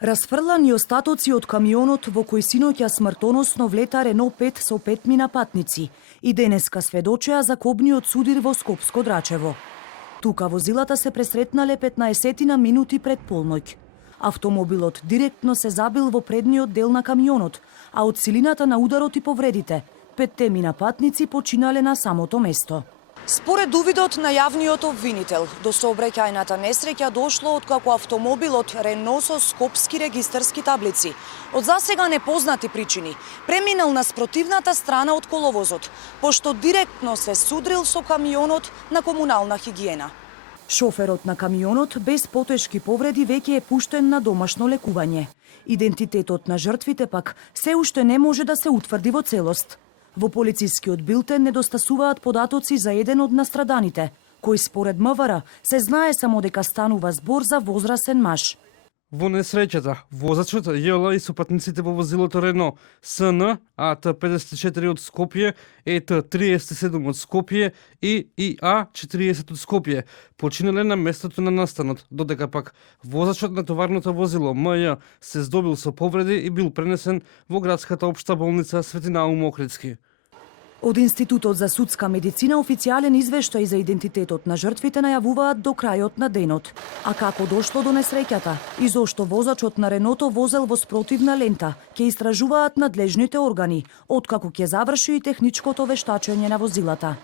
Расфрлани остатоци од камионот во кој синоќа смртоносно влета Рено 5 со 5 патници и денеска сведочеа за кобниот судир во Скопско Драчево. Тука возилата се пресретнале 15 минути пред полноќ. Автомобилот директно се забил во предниот дел на камионот, а од силината на ударот и повредите, 5 патници починале на самото место. Според увидот на јавниот обвинител, до сообраќајната несреќа дошло откако автомобилот Рено со скопски регистарски таблици, од засега непознати причини, преминал на спротивната страна од коловозот, пошто директно се судрил со камионот на комунална хигиена. Шоферот на камионот без потешки повреди веќе е пуштен на домашно лекување. Идентитетот на жртвите пак се уште не може да се утврди во целост. Во полицискиот билтен недостасуваат податоци за еден од настраданите, кој според МВР се знае само дека станува збор за возрасен маж. Во несреќата, возачот ЈЛ и сопатниците во возилото Рено СН АТ54 од Скопје, ЕТ37 од Скопје и ИА40 од Скопје починале на местото на настанот, додека пак возачот на товарното возило МЈ се здобил со повреди и бил пренесен во градската општа болница Свети Наум Охридски. Од Институтот за судска медицина официјален извештај за идентитетот на жртвите најавуваат до крајот на денот. А како дошло до несреќата и зошто возачот на Реното возел во спротивна лента, ќе истражуваат надлежните органи, откако ќе заврши и техничкото вештачење на возилата.